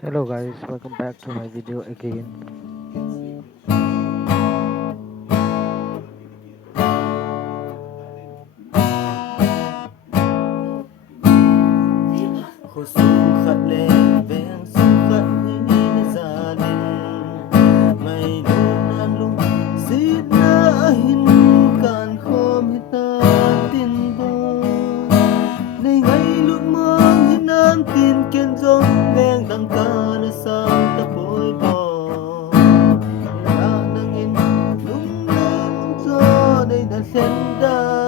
Hello guys, welcome back to my video again. Khu sung khát lên ven sung khát hi gia đình ngày luôn an lung xin na hin can khom hi ta tin bo nay ngày luôn mong hin an tin kiên dòng ngang đằng ca na sang ta bồi bò ra nang in lung lên cho đây đã sen đa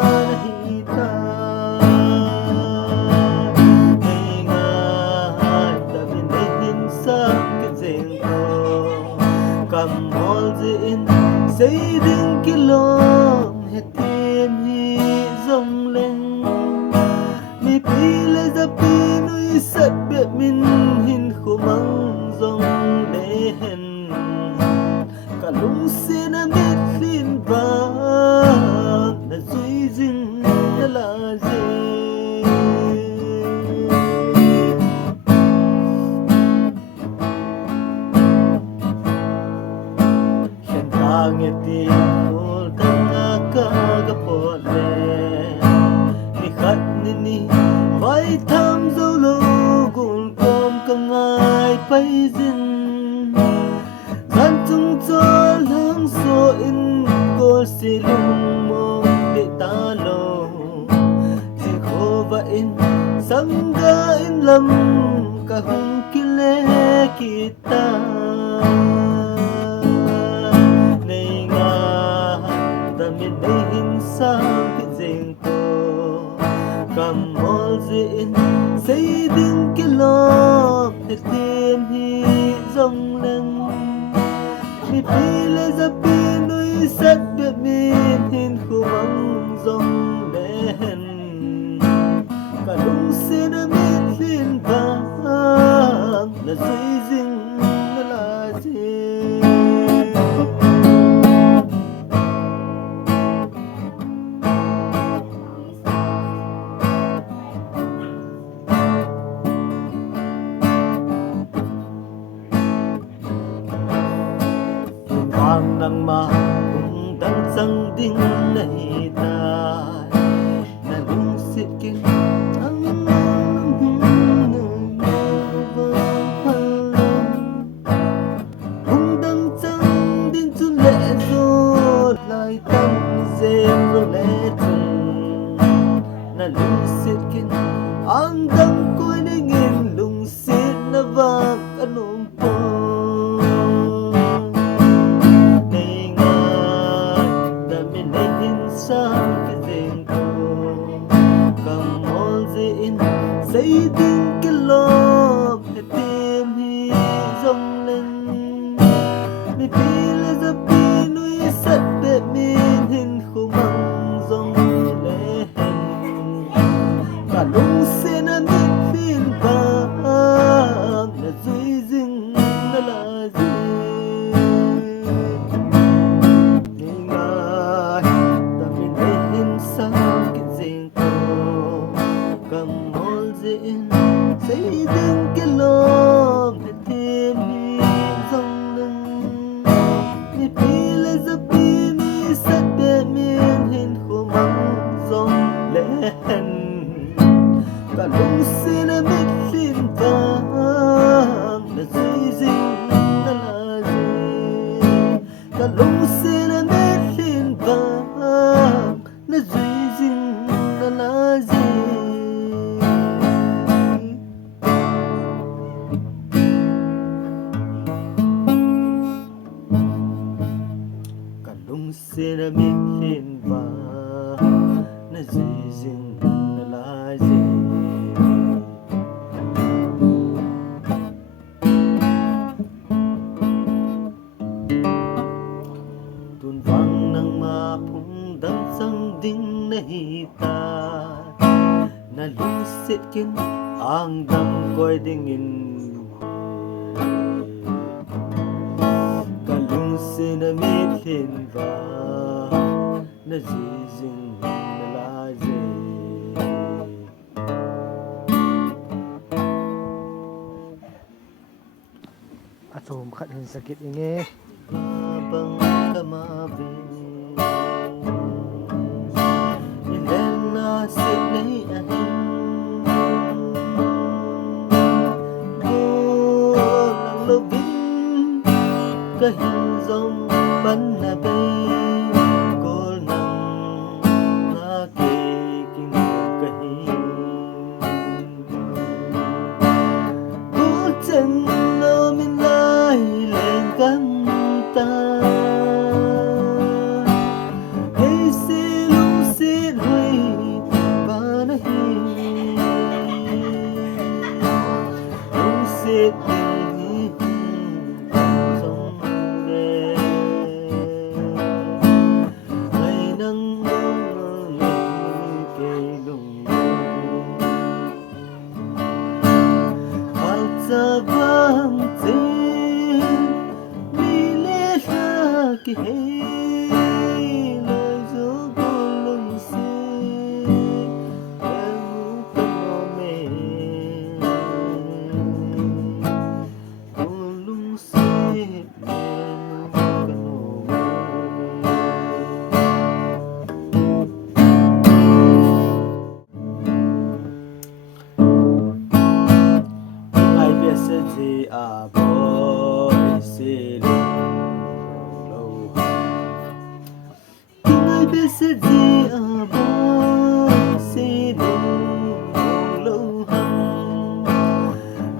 hi ta cầm hol diện xây dựng cái lom hết thiên hi rong lên mi pi lê ra pi nuôi sắt biệt min hin khô măng rong lê hen cả lung xin am biết xin vàng là duy dinh là gì ngeti ul tanga ka pole ni khat ni vai tham dâu lo gul kom ka ngai pai zin gian chung cho lang so in ko si lung mong de ta lo si kho va in sangga in lam ka hung kile kita sang cái riêng cô cầm hol diện xây dựng cái lom để thiên hi rong lên mi pi lê ra pi nuôi sắt biệt min hin khu măng rong lên cả lung xin mi xin vàng là duy dinh là gì nang ma kung dang sang ding nahi ta na lung sit kin ang kung dang sang ding chu le zo lai tam zem zo le chung na lung sit kin ang dang koi ding in lung sit na vak anong po xây dựng cái lom để tìm hi rong lên mi pi lê ra pi nuôi sắt để min hin khô măng rong lên cả lung xin anh biết phiền vàng là duy dinh là gì ngài ta mình thấy hin sang cái riêng cô cầm diện xây dựng cái lom để thêm hi rong lưng mi pi lê ra pi mi sắt để min hin khô măng rong lên cả lung xin em biết xin vàng là duy dinh là gì cả lung xin em biết xin vàng là duy dinh là gì xin em biết phiền vàng là gì dinh là gì tuôn vang nang ma phung dang sang ding nahi ta na lung sit kin ang dang koi ding in xin em biết phiền vàng là gì dinh là gì khat hin sakit inge bang kamabe Elena sit nei ahin lang lovin kahin zong ban na bay kol nang na ke king kahin kol chen no min lai lên cắn ta hey si lung si lui ba na hi lung si Sabang tin mi le la ki hey lời du con lung si em con mò mê con lung si em con mò gì à boy xì lâu tiếng ai biết sẽ gì à boy xì lâu hằng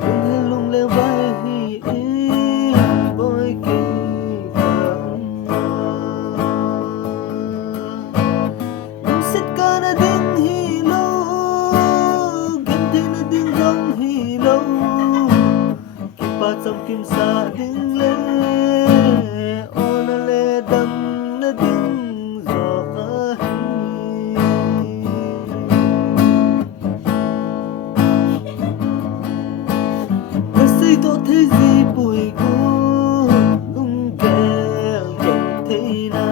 đừng hay lung leo vai hi boy kỳ đừng xích ca na đừng hi lâu kiếm thế na đừng rong hi lâu pa trong kim sa đứng lê ô na lê đâm na đứng gió ai xây tổ thế gì bụi cô lung kèo kèm thế na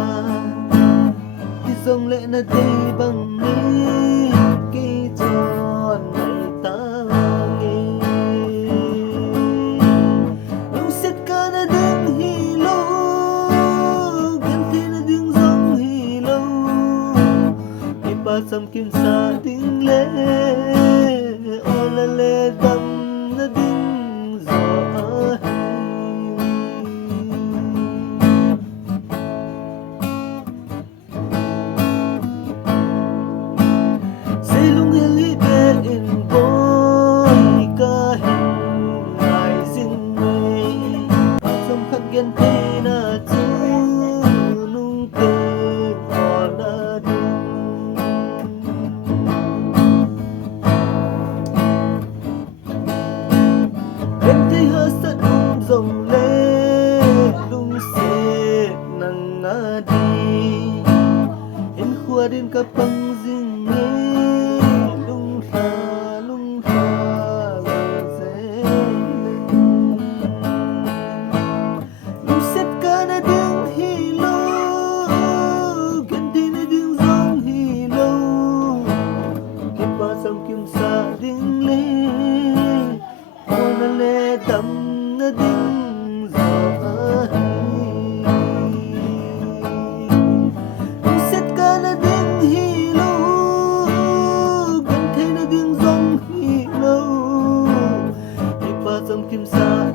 đi dòng lệ na đây bằng ní cây tròn này ta Sam kim sa ding le ola le dam na ding zo say lung heli be in boy ka hin lai zin me sam khắc gen te na chu nung te ola dòng lê lung xê nang nga đi em khua đến cả băng riêng nghe lung pha lời dễ lung xét cả na đứng hi lâu gần đi na đứng dòng hi lâu kim ba sông kim sa đứng lê ô na lê đầm na ding gió lung xét ca na ding hi lâu gần thế na ding dòng hi lâu đi qua dòng kim sa